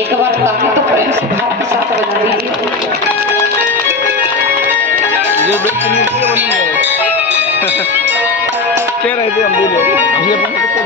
एक बार ताली तो प्रेम से भाव के साथ बजा दीजिए। ये बेटी नहीं थी बोली है कह रहे थे हम बोले अभी अपन को तो